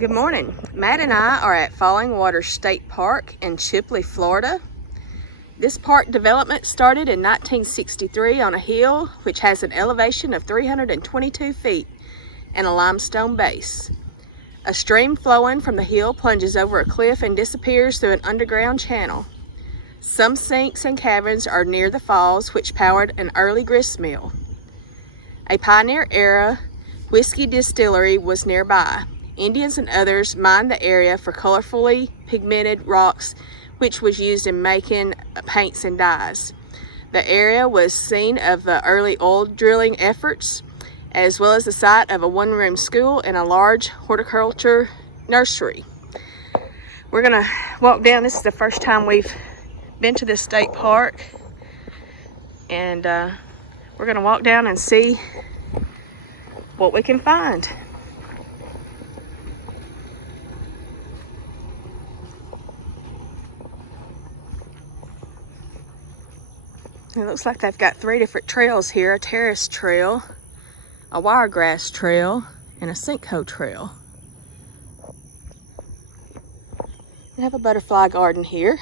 Good morning. Matt and I are at Falling Waters State Park in Chipley, Florida. This park development started in 1963 on a hill which has an elevation of 322 feet and a limestone base. A stream flowing from the hill plunges over a cliff and disappears through an underground channel. Some sinks and caverns are near the falls, which powered an early grist mill. A pioneer-era whiskey distillery was nearby. Indians and others mined the area for colorfully pigmented rocks, which was used in making paints and dyes. The area was scene of the early oil drilling efforts, as well as the site of a one-room school and a large horticulture nursery. We're gonna walk down. This is the first time we've been to this state park, and we're gonna walk down and see what we can find. It looks like they've got 3 different trails here: a terrace trail, a wiregrass trail, and a sinkhole trail. They have a butterfly garden here.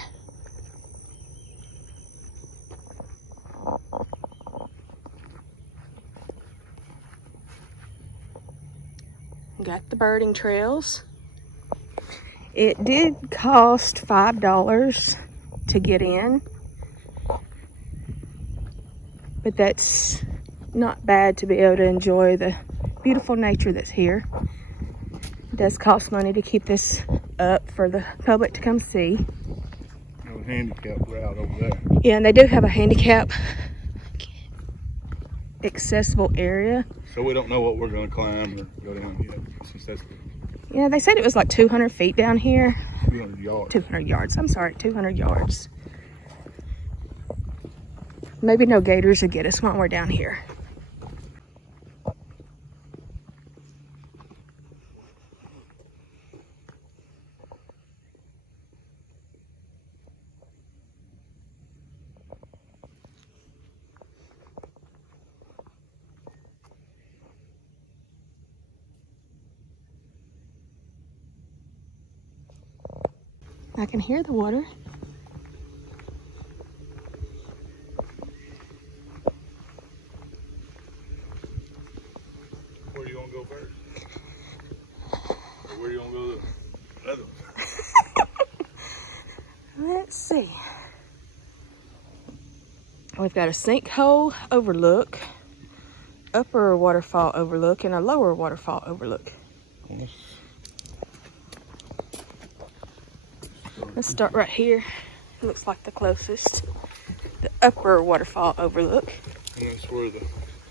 Got the birding trails. It did cost $5 to get in, but that's not bad to be able to enjoy the beautiful nature that's here. It does cost money to keep this up for the public to come see. No handicap route over there. Yeah, and they do have a handicap accessible area. So we don't know what we're going to climb or go down yet, since that's Yeah, they said it was like 200 feet down here. 200 yards. 200 yards, I'm sorry, 200 yards. Maybe no gators will get us while we're down here. I can hear the water. Where do you want to go first? Or where do you want to go to the other one? Let's see. We've got a sinkhole overlook, upper waterfall overlook, and a lower waterfall overlook. Yes. Let's start right here. It looks like the closest. The upper waterfall overlook. And that's where the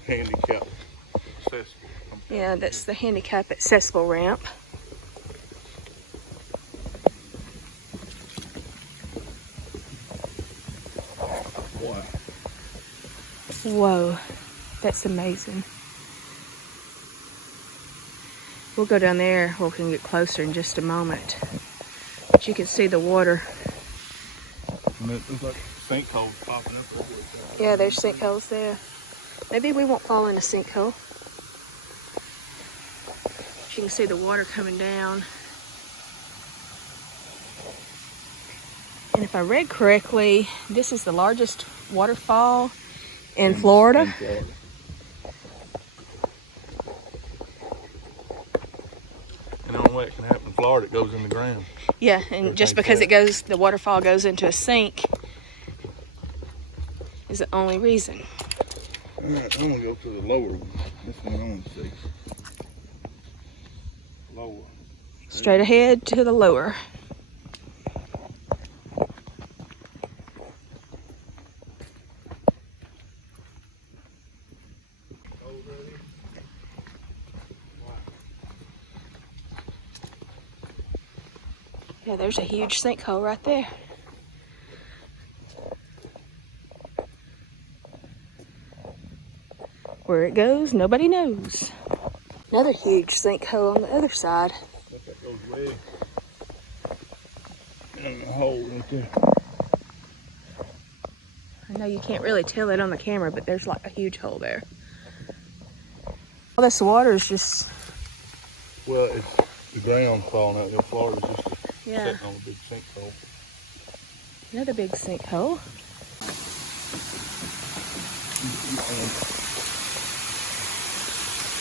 handicap accessible comes. Yeah, that's the handicap accessible ramp. Wow. Whoa, that's amazing. We'll go down there where we can get closer in just a moment. But you can see the water. And it looks like sinkholes popping up everywhere. Yeah, there's sinkholes there. Maybe we won't fall in a sinkhole. You can see the water coming down. And if I read correctly, this is the largest waterfall in Florida. And the only way it can happen in Florida, it goes in the ground. Yeah, and just because it goes, the waterfall goes into a sink is the only reason. All right, I'm going to go to the lower one. This one I want to see. Lower. Straight ahead to the lower. Yeah, there's a huge sinkhole right there. Where it goes, nobody knows. Another huge sinkhole on the other side. That goes way in the hole right there. I know you can't really tell it on the camera, but there's like a huge hole there. All this water is just... Well, The ground falling out there. Florida's just Yeah. sitting on a big sinkhole. Another big sinkhole.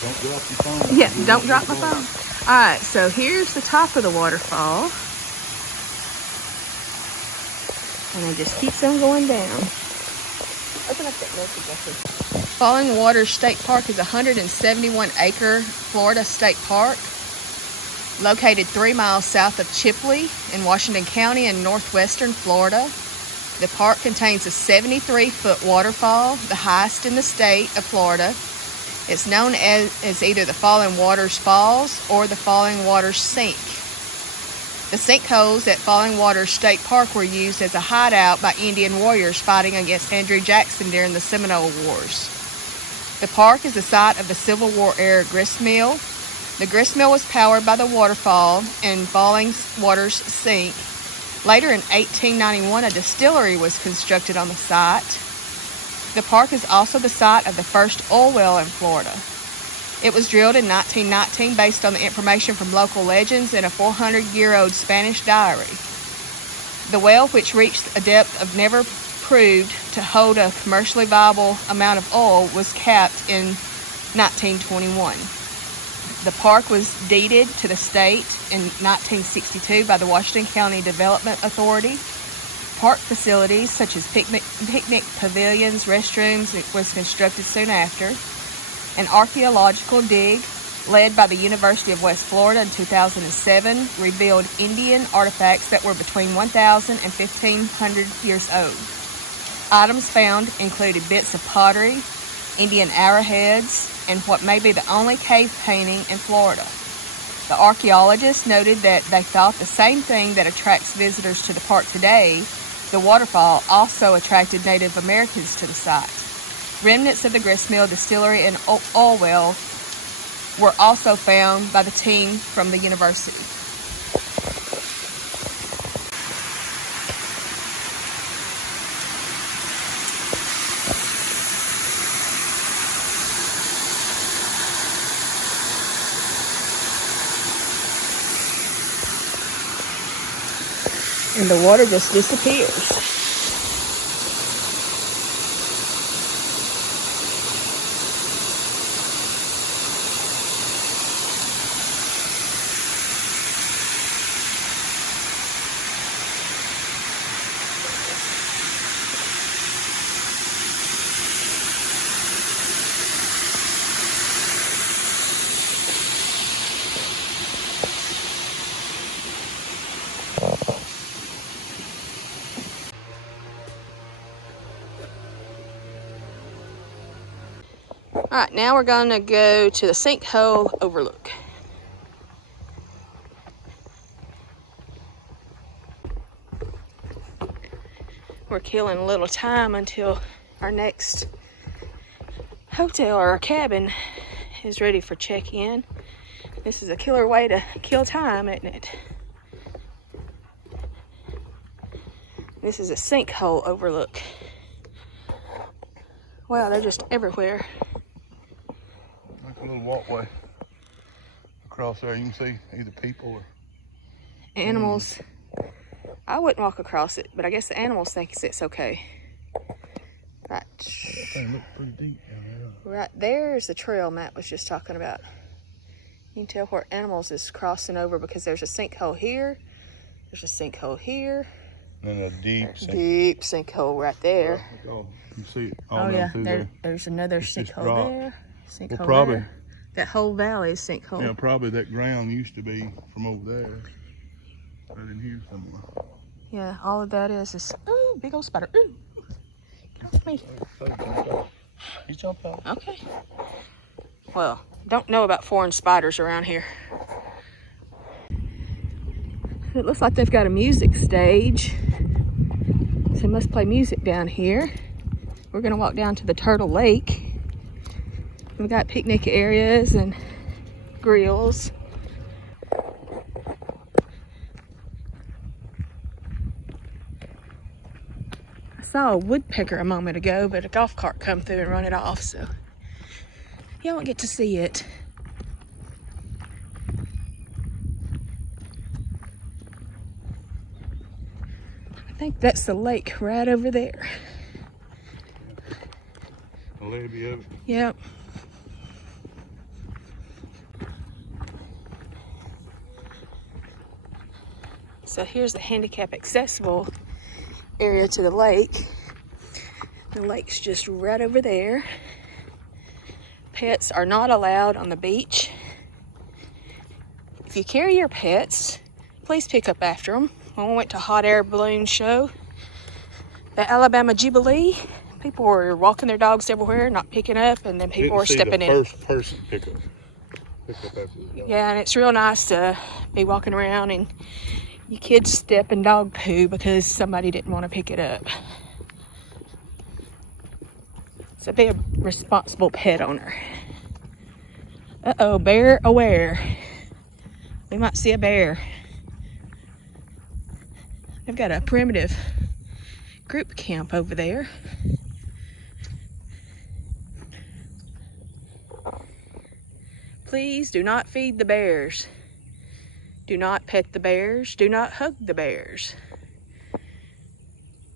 Don't drop your phone. Yeah, don't drop my phone. All right, so here's the top of the waterfall. And it just keeps on going down. Open up that milky bucket. Falling Waters State Park is a 171-acre Florida state park located 3 miles south of Chipley in Washington County in northwestern Florida. The park contains a 73-foot waterfall, the highest in the state of Florida. It's known as either the Falling Waters Falls or the Falling Waters Sink. The sinkholes at Falling Waters State Park were used as a hideout by Indian warriors fighting against Andrew Jackson during the Seminole Wars. The park is the site of the Civil War era grist mill. The grist mill was powered by the waterfall and Falling Waters Sink. Later in 1891, a distillery was constructed on the site. The park is also the site of the first oil well in Florida. It was drilled in 1919 based on the information from local legends in a 400-year-old Spanish diary. The well, which reached a depth of never proved to hold a commercially viable amount of oil, was capped in 1921. The park was deeded to the state in 1962 by the Washington County Development Authority. Park facilities such as picnic pavilions, restrooms was constructed soon after. An archaeological dig led by the University of West Florida in 2007 revealed Indian artifacts that were between 1,000 and 1,500 years old. Items found included bits of pottery, Indian arrowheads, and what may be the only cave painting in Florida. The archaeologists noted that they thought the same thing that attracts visitors to the park today, the waterfall, also attracted Native Americans to the site. Remnants of the grist mill, distillery, and oil well were also found by the team from the university. And the water just disappears. All right, now we're gonna go to the sinkhole overlook. We're killing a little time until our next hotel or our cabin is ready for check-in. This is a killer way to kill time, isn't it? This is a sinkhole overlook. Wow, they're just everywhere. Like a little walkway across there. You can see either people or Animals. I wouldn't walk across it, but I guess the animals think it's okay. Right. That thing looks pretty deep down there. Right there is the trail Matt was just talking about. You can tell where animals is crossing over because there's a sinkhole here. There's a sinkhole here. And a deep sinkhole right there. You can see it all Oh down yeah, through there. there's another It's just sinkhole rock. there. Sinkhole Well, probably. there. That whole valley is sinkhole. Yeah, probably that ground used to be from over there. Right in here somewhere. Yeah, all of that is ooh, big old spider. Ooh. Get off me. You jump out. Okay. Well, don't know about foreign spiders around here. It looks like they've got a music stage. So they must play music down here. We're gonna walk down to the Turtle Lake. We've got picnic areas and grills. I saw a woodpecker a moment ago, but a golf cart come through and run it off, so y'all won't get to see it. I think that's the lake right over there. The levee of it. Yep. So here's the handicap accessible area to the lake. The lake's just right over there. Pets are not allowed on the beach. If you carry your pets, please pick up after them. When we went to hot air balloon show at Alabama Jubilee, people were walking their dogs everywhere, not picking up, and then people were stepping in. First person pick up after the dog. Yeah, and it's real nice to be walking around and your kids step in dog poo because somebody didn't want to pick it up. So be a responsible pet owner. Uh-oh, bear aware. We might see a bear. They've got a primitive group camp over there. Please do not feed the bears. Do not pet the bears. Do not hug the bears.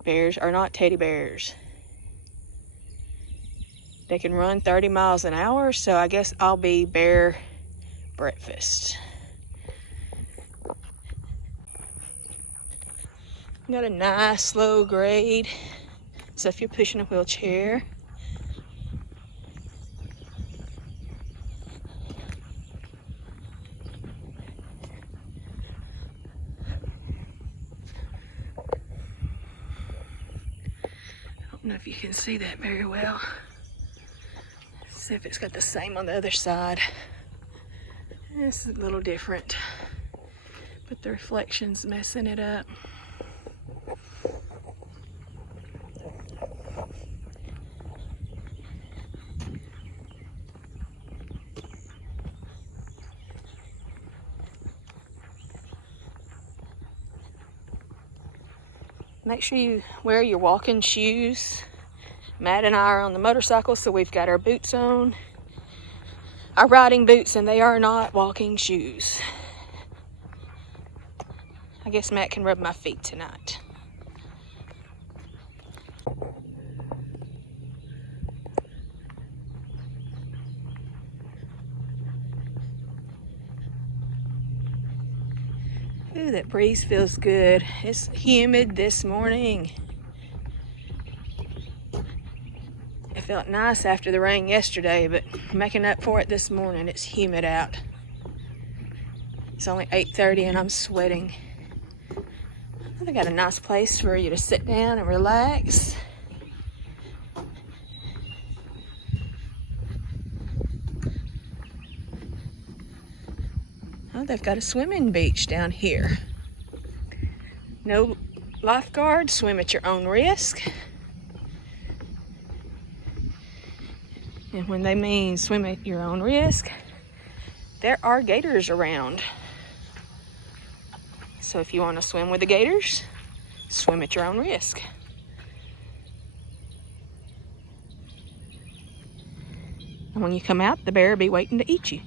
Bears are not teddy bears. They can run 30 miles an hour, so I guess I'll be bear breakfast. Got a nice low grade, so if you're pushing a wheelchair, I don't know if you can see that very well. Let's see if it's got the same on the other side. This is a little different, but the reflection's messing it up. Make sure you wear your walking shoes. Matt and I are on the motorcycle, so we've got our boots on. Our riding boots, and they are not walking shoes. I guess Matt can rub my feet tonight. Ooh, that breeze feels good. It's humid this morning. It felt nice after the rain yesterday, but making up for it this morning, it's humid out. It's only 8:30 and I'm sweating. They got a nice place for you to sit down and relax. Oh, they've got a swimming beach down here. No lifeguard, swim at your own risk. And when they mean swim at your own risk, there are gators around. So if you want to swim with the gators, swim at your own risk. And when you come out, the bear will be waiting to eat you.